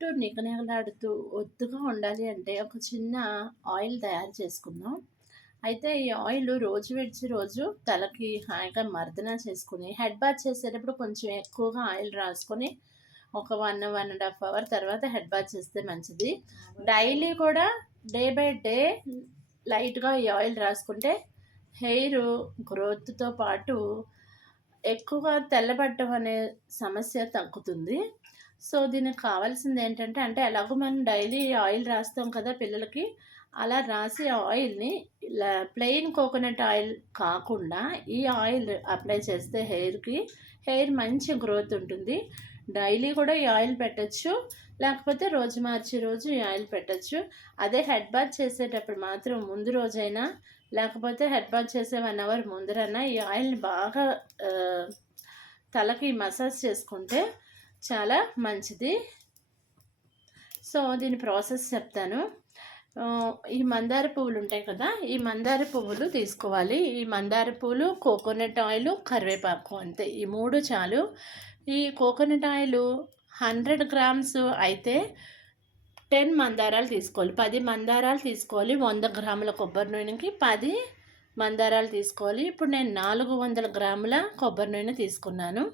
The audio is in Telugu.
జుట్టు నిగనిగలాడుతూ ఒత్తుగా ఉండాలి అంటే ఒక చిన్న ఆయిల్ తయారు చేసుకుందాం. అయితే ఈ ఆయిల్ రోజు విడిచి రోజు తలకి హాయిగా మర్దన చేసుకొని, హెడ్ బాత్ చేసేటప్పుడు కొంచెం ఎక్కువగా ఆయిల్ రాసుకొని ఒక 1, 1 ½ అవర్ తర్వాత హెడ్ బాత్ చేస్తే మంచిది. డైలీ కూడా డే బై డే లైట్‌గా ఈ ఆయిల్ రాసుకుంటే హెయిరు గ్రోత్‌తో పాటు ఎక్కువగా తెల్లబడటం అనే సమస్య తగ్గుతుంది. సో, దీనికి కావాల్సిందేంటంటే, ఎలాగో మనం డైలీ ఆయిల్ రాస్తాం కదా పిల్లలకి. అలా రాసి ఆ ఆయిల్‌ని ఇలా ప్లెయిన్ కోకోనట్ ఆయిల్ కాకుండా, ఈ ఆయిల్ అప్లై చేస్తే హెయిర్ మంచి గ్రోత్ ఉంటుంది. డైలీ కూడా ఈ ఆయిల్ పెట్టొచ్చు. లేకపోతే రోజు మార్చి రోజు ఈ ఆయిల్ పెట్టొచ్చు. అదే హెడ్ బాత్ చేసేటప్పుడు మాత్రం ముందు రోజైనా, లేకపోతే హెడ్ బాత్ చేసే 1 అవర్ ముందరన్నా ఈ ఆయిల్‌ని బాగా ఆహ్, తలకి మసాజ్ చేసుకుంటే చాలా మంచిది. సో, దీని ప్రాసెస్ చెప్తాను. ఈ మందార పువ్వులుంటాయి కదా! ఈ మందార పువ్వులు తీసుకోవాలి. ఈ మందార పువ్వులు, కోకోనట్ ఆయిలు, కరివేపాకు అంతే. ఈ 3 చాలు. ఈ కోకోనట్ ఆయిలు 100 గ్రామ్స్ అయితే 10 మందారాలు తీసుకోవాలి. 10 మందారాలు తీసుకోవాలి. 100 గ్రాముల కొబ్బరి నూనెకి 10 మందారాలు తీసుకోవాలి. ఇప్పుడు నేను 400 గ్రాముల కొబ్బరి నూనె తీసుకున్నాను.